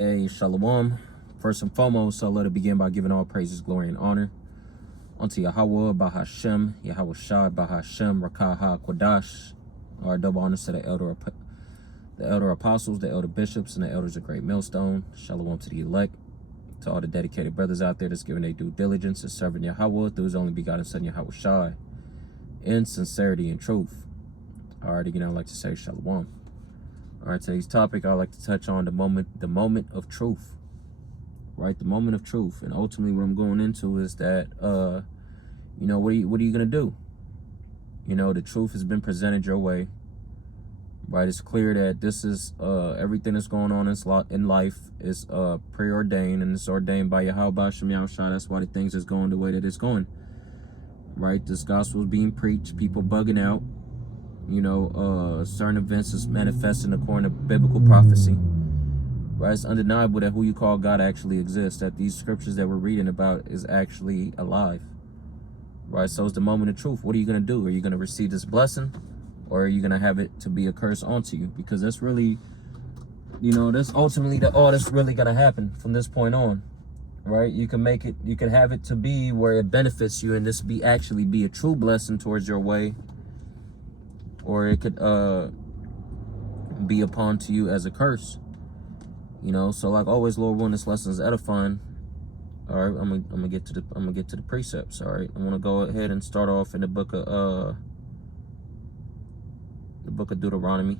A Shalom. First and foremost, I'll let it begin by giving all praises, glory, and honor unto YAHAWAH, BaHaShem, YAHAWASHI, BaHaShem, Rakaha, Kwadash. Our double honors to the elder apostles, the elder bishops, and the elders of Great Millstone. Shalom to the elect, to all the dedicated brothers out there that's giving their due diligence and serving YAHAWAH through his only begotten son, YAHAWASHI, in sincerity and truth. All right, again, I'd like to say Shalom. All right, today's topic, I'd like to touch on the moment of truth. Right, the moment of truth. And ultimately what I'm going into is that, you know, what are you going to do? You know, the truth has been presented your way. Right, it's clear that this is, everything that's going on in life is preordained, and it's ordained by Yahawah Shem Yahushua. That's why the things is going the way that it's going. Right, this gospel is being preached, people bugging out. You know, certain events is manifesting according to biblical prophecy. Right, it's undeniable that who you call God actually exists, that these scriptures that we're reading about is actually alive. Right, so it's the moment of truth. What are you going to do? Are you going to receive this blessing, or are you going to have it to be a curse onto you? Because that's really, you know, that's ultimately all that's really going to happen from this point on. Right, you can make it, you can have it to be where it benefits you, and this actually be a true blessing towards your way. Or it could be upon to you as a curse. You know, so like always, Lord willing, this lesson is edifying. All right, I'm gonna get to the precepts. All right, I want to go ahead and start off in the book of Deuteronomy.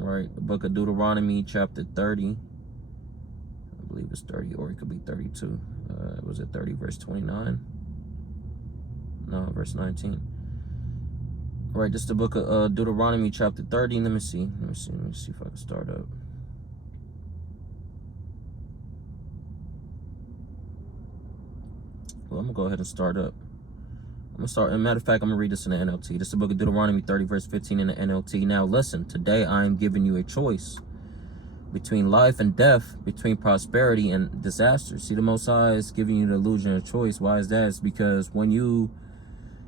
All right, the book of Deuteronomy, chapter 30. I believe it's 30, or it could be 32. Was it 30, verse 29? No, verse 19. All right, this is the book of Deuteronomy, chapter 30. Let me see if I can start up. Well, I'm gonna go ahead and start up. As a matter of fact, I'm gonna read this in the NLT. This is the book of Deuteronomy 30, verse 15 in the NLT. Now listen, today I am giving you a choice between life and death, between prosperity and disaster. See, the Most High is giving you the illusion of choice. Why is that? It's because when you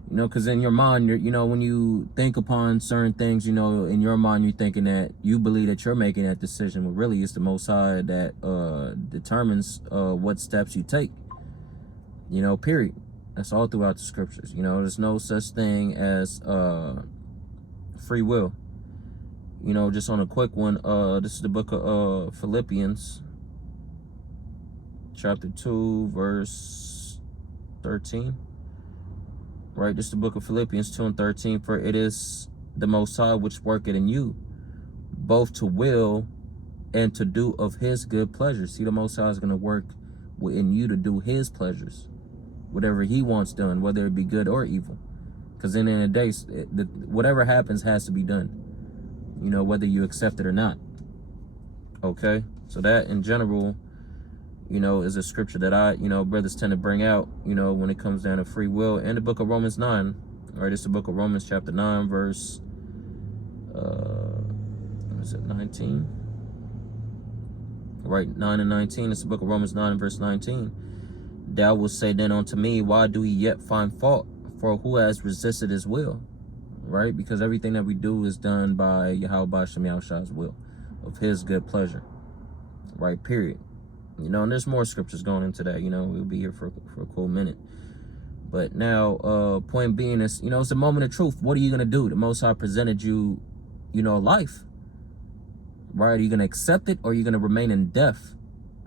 know, because in your mind, you know, when you think upon certain things, you know, in your mind, you're thinking that you believe that you're making that decision. But really, it's the Most High that determines what steps you take. You know, period. That's all throughout the scriptures. You know, there's no such thing as free will. You know, just on a quick one, this is the book of Philippians, chapter 2, verse 13. Right, this is the book of Philippians 2 and 13. For it is the Most High which worketh in you, both to will and to do of his good pleasure. See, the Most High is going to work within you to do his pleasures, whatever he wants done, whether it be good or evil. Because in the end of the day, whatever happens has to be done, you know, whether you accept it or not. Okay, so that in general, you know, is a scripture that you know, brothers tend to bring out, you know, when it comes down to free will. And the book of Romans 9, all right, it's the book of Romans chapter 9, verse, what is it, 19? Right, 9 and 19, it's the book of Romans 9 and verse 19. Thou wilt say then unto me, why do ye yet find fault? For who has resisted his will? Right, because everything that we do is done by Yahawah Shem Yahushua's will, of his good pleasure. Right, period. You know, and there's more scriptures going into that. You know, we'll be here for a cool minute. But now, point being is, you know, it's a moment of truth. What are you going to do? The Most High presented you, you know, life. Right? Are you going to accept it, or are you going to remain in death?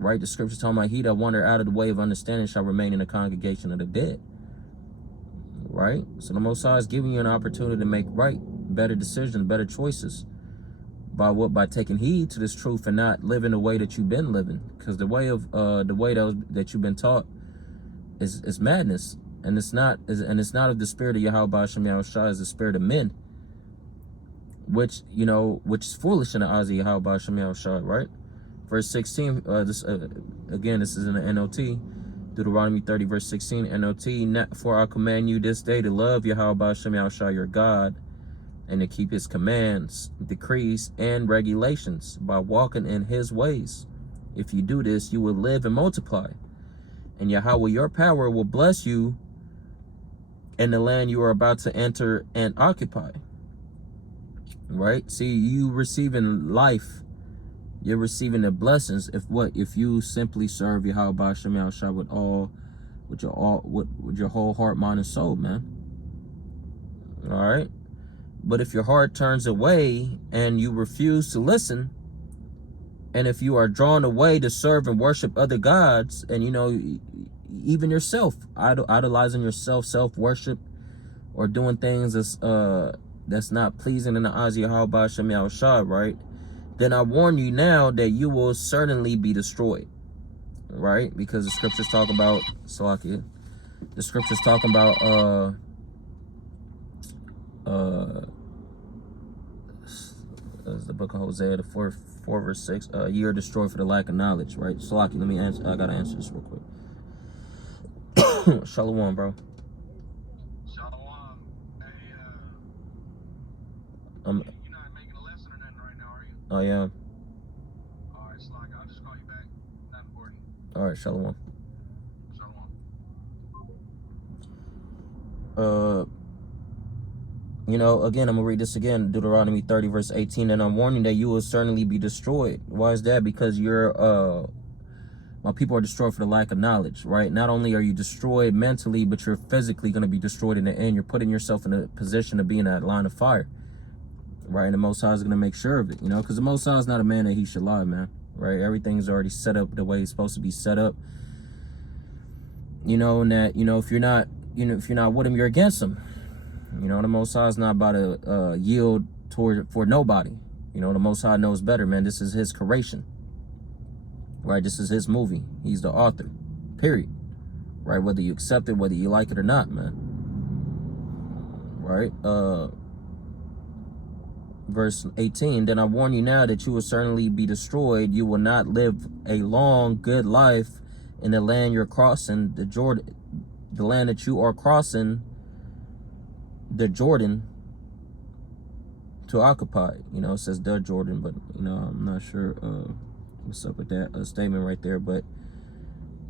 Right? The scriptures talking about he that wander out of the way of understanding shall remain in the congregation of the dead. Right? So the Most High is giving you an opportunity to make right, better decisions, better choices. By taking heed to this truth and not living the way that you've been living, because the way that you've been taught is madness, and it's not of the spirit of Yahawah Shem Yahushua, it's the spirit of men, which is foolish in the eyes of Yahawah Shem Yahushua. Right, verse 16. Again, this is in the NLT, Deuteronomy 30, verse 16, NLT. For I command you this day to love Yahawah Shem Yahushua your God, and to keep his commands, decrees, and regulations by walking in his ways. If you do this, you will live and multiply. And Yahawah, your power, will bless you in the land you are about to enter and occupy. Right? See, you receiving life You're receiving the blessings if you simply serve Yahawah Shem Yahushua with your whole heart, mind, and soul, man. All right. But if your heart turns away and you refuse to listen, and if you are drawn away to serve and worship other gods, and even yourself, idolizing yourself, self-worship, or doing things that's not pleasing in the eyes of Yahawah Shem Yahushua, right? Then I warn you now that you will certainly be destroyed, right? Because the scriptures talk about Salakia. The scriptures talk about the book of Hosea, the 4 verse 6. You are destroyed for the lack of knowledge, right? Salakia, let me answer. I gotta answer this real quick. Shalom, bro. Shalom. Hey, you're not making a lesson or nothing right now, are you? I am. All right, Slack. I'll just call you back. Not important. All right, shalom. Shalom. Again, I'm gonna read this again, Deuteronomy 30 verse 18, and I'm warning that you will certainly be destroyed. Why is that? Because my people are destroyed for the lack of knowledge, right? Not only are you destroyed mentally, but you're physically going to be destroyed in the end. You're putting yourself in a position to be in that line of fire, right? And the Most High is going to make sure of it, because the Most High is not a man that he should lie, man, right? Everything's already set up the way it's supposed to be set up, and that, if you're not with him, you're against him. The Most High is not about to yield for nobody. The Most High knows better, man. This is his creation. Right, this is his movie. He's the author, period. Right, whether you accept it, whether you like it or not, man. Right, verse 18. Then I warn you now that you will certainly be destroyed. You will not live a long, good life in the land you're crossing, the land that you are crossing, the Jordan, to occupy. It says the Jordan, but I'm not sure what's up with that statement right there. But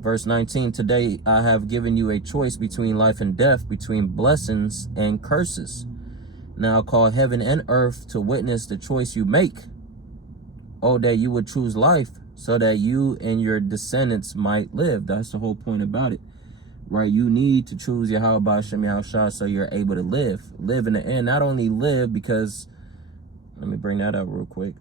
verse 19, today I have given you a choice between life and death, between blessings and curses. Now I'll call heaven and earth to witness the choice you make. Oh, that you would choose life so that you and your descendants might live. That's the whole point about it, right? You need to choose Yahawah Shem Yahushua so you're able to live in the end. Not only live because, let me bring that up real quick,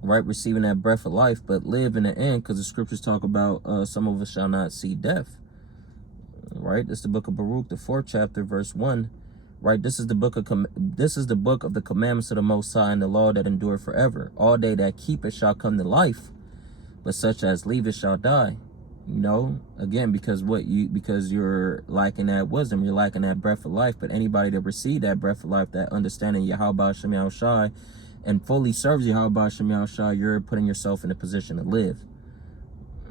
right, receiving that breath of life, but live in the end, because the scriptures talk about some of us shall not see death, right? This is the book of Baruch, the 4th chapter, verse 1, right? This is the book of the commandments of the Most High and the law that endure forever. All they that keep it shall come to life, but such as leave it shall die. Again, because you're lacking that wisdom, you're lacking that breath of life. But anybody that receive that breath of life, that understanding Yahawah Shem Yahushua, and fully serves Yahawah Shem Yahushua, you're putting yourself in a position to live.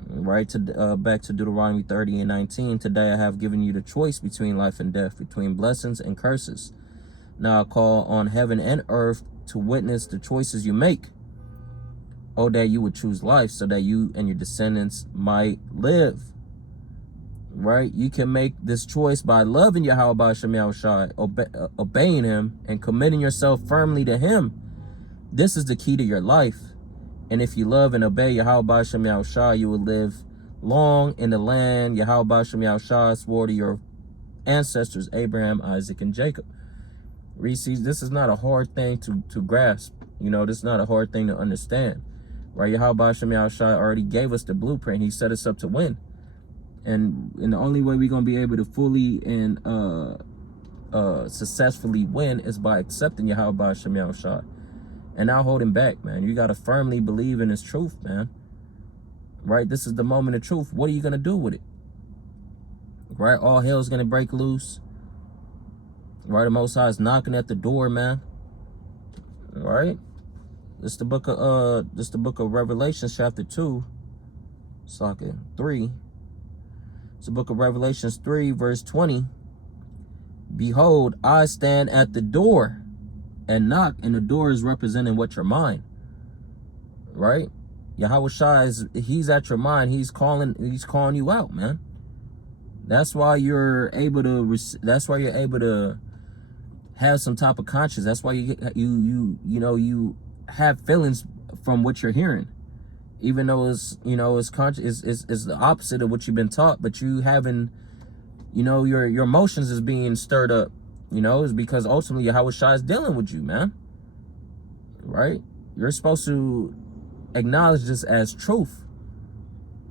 Right, back to Deuteronomy 30 and 19. Today I have given you the choice between life and death, between blessings and curses. Now I call on heaven and earth to witness the choices you make. Oh, that you would choose life so that you and your descendants might live. Right, you can make this choice by loving Yahawah Shem Yahushua, obeying him, and committing yourself firmly to him. This is the key to your life. And if you love and obey Yahawah Shem Yahushua, you will live long in the land Yahawah Shem Yahushua swore to your ancestors, Abraham, Isaac, and Jacob. Reese, this is not a hard thing to grasp. This is not a hard thing to understand. Right? Yahawah Shem Yahushua already gave us the blueprint. He set us up to win. And the only way we're going to be able to fully and successfully win is by accepting Yahawah Shem Yahushua. And not holding back, man. You got to firmly believe in his truth, man. Right? This is the moment of truth. What are you going to do with it? Right? All hell's going to break loose. Right? The Most High is knocking at the door, man. Right? This is the book of Revelation, chapter 2. Socket 3. It's the book of Revelations 3, verse 20. Behold, I stand at the door and knock, and the door is representing what your mind, right? YAHAWASHI he's at your mind. He's calling you out, man. That's why you're able to have some type of conscience. That's why you have feelings from what you're hearing, even though it's, you know, it's the opposite of what you've been taught. But you having, you know, your emotions is being stirred up, you know, is because ultimately YAHAWASHI is dealing with you, man. Right? You're supposed to acknowledge this as truth.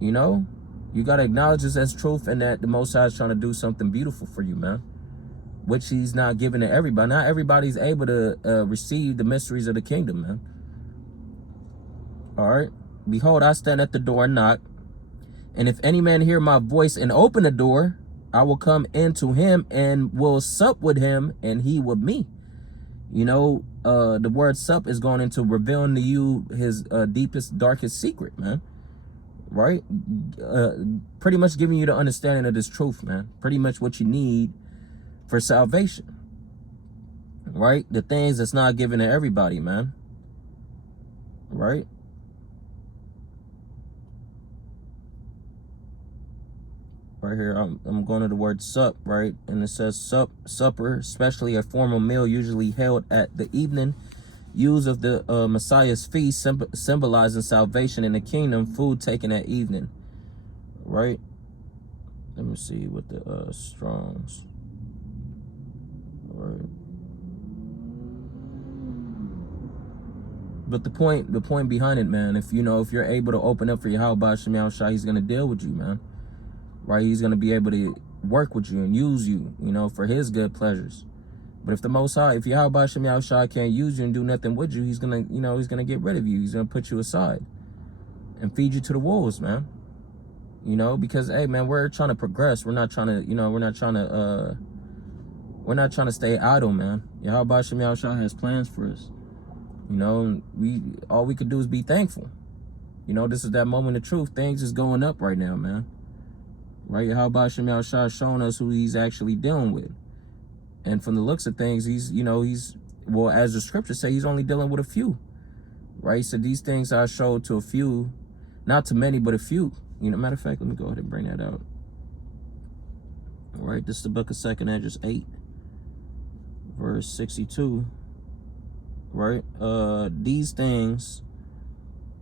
You know, you got to acknowledge this as truth, and that the Most High is trying to do something beautiful for you, man, which he's not giving to everybody. Not everybody's able to receive the mysteries of the kingdom, man. All right. Behold, I stand at the door and knock, and if any man hear my voice and open the door, I will come into him and will sup with him, and he with me. You know, the word sup is going into revealing to you his deepest, darkest secret, man. Right? Pretty much giving you the understanding of this truth, man. Pretty much what you need for salvation. Right? The things that's not given to everybody, man. Right? Right here, I'm going to the word sup, right? And it says supper, especially a formal meal usually held at the evening, use of the Messiah's feast, symbolizing salvation in the kingdom, food taken at evening, right? Let me see what the Strong's, right? But the point behind it, man, if you're able to open up for YAHAWASHI, he's gonna deal with you, man. Right? He's going to be able to work with you and use you, you know, for his good pleasures. But if the Most High, if YAHAWASHI can't use you and do nothing with you, he's going to, you know, he's going to get rid of you. He's going to put you aside and feed you to the wolves, man. You know, because, hey, man, we're trying to progress. We're not trying to, you know, we're not trying to stay idle, man. YAHAWASHI has plans for us. You know, all we could do is be thankful. You know, this is that moment of truth. Things is going up right now, man. Right? YAHAWASHI is showing us who he's actually dealing with. And from the looks of things, well, as the scriptures say, he's only dealing with a few. Right? So these things I showed to a few, not to many, but a few. You know, matter of fact, let me go ahead and bring that out. All right, this is the book of 2nd Esdras 8, verse 62. Right? These things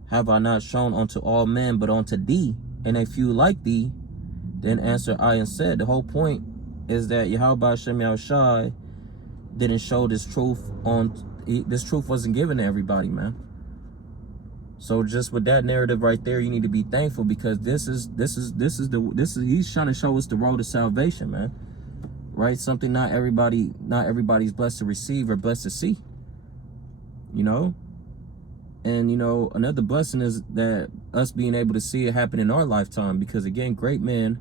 have I not shown unto all men, but unto thee, and a few like thee. Then answered I and said, the whole point is that YAHAWASHI didn't show this truth this truth wasn't given to everybody, man. So just with that narrative right there, you need to be thankful, because he's trying to show us the road to salvation, man. Right? Something not everybody's blessed to receive or blessed to see. You know? And, you know, another blessing is that us being able to see it happen in our lifetime, because, again, great men,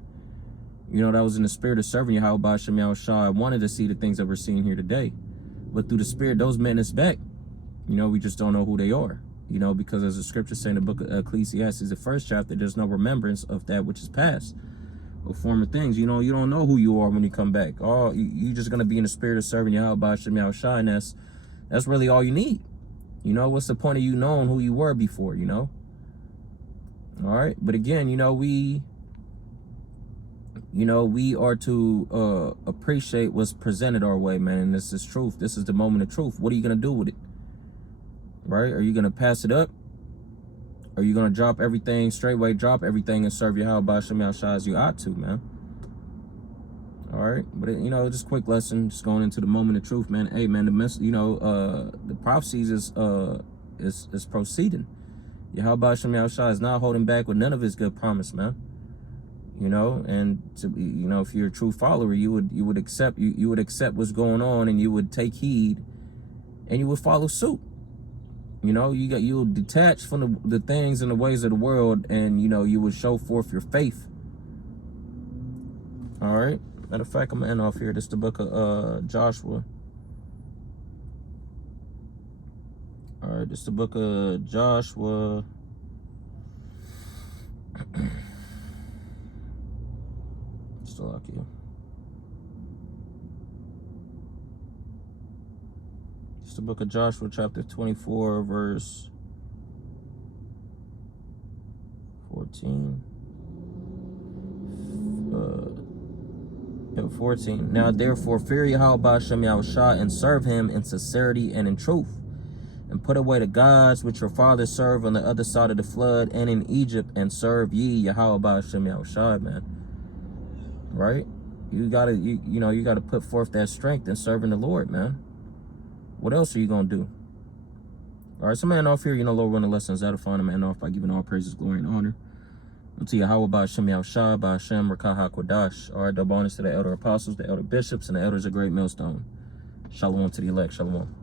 you know, that was in the spirit of serving YAHAWASHI, wanted to see the things that we're seeing here today. But through the spirit, those men is back. You know, we just don't know who they are. You know, because as the scripture say in the book of Ecclesiastes, the 1st chapter, there's no remembrance of that which is past or former things. You know, you don't know who you are when you come back. You're just going to be in the spirit of serving YAHAWASHI, and that's really all you need. You know, what's the point of you knowing who you were before, you know? All right. But again, you know, we are to appreciate what's presented our way, man. And this is truth. This is the moment of truth. What are you going to do with it? Right? Are you going to pass it up? Are you going to drop everything, drop everything and serve YAHAWASHI as you ought to, man? All right. But, you know, just a quick lesson, just going into the moment of truth, man. Hey, man, the prophecies is proceeding. YAHAWASHI is not holding back with none of his good promise, man. You know, and you know, if you're a true follower, you would accept what's going on, and you would take heed, and you would follow suit. You know, you'll detach from the things and the ways of the world, and you know, you would show forth your faith. All right. Matter of fact, I'm gonna end off here. This is the book of Joshua. All right, this is the book of Joshua. Still like you. It's the book of Joshua, chapter 24, verse 14. 14. Now therefore fear YAHAWASHI and serve him in sincerity and in truth, and put away the gods which your fathers served on the other side of the flood and in Egypt, and serve ye YAHAWAH Shem YAHAWASHI, man. Right? You gotta, you gotta put forth that strength in serving the Lord, man. What else are you gonna do? All right, so man off here, Lord, run the lessons edifying a man off by giving all praises, glory, and honor unto YAHAWAH Shem YAHAWASHI, by Hashem, Rakah HaKodash. All right, double honors to the elder apostles, the elder bishops, and the elders of Great Millstone. Shalom to the elect. Shalom.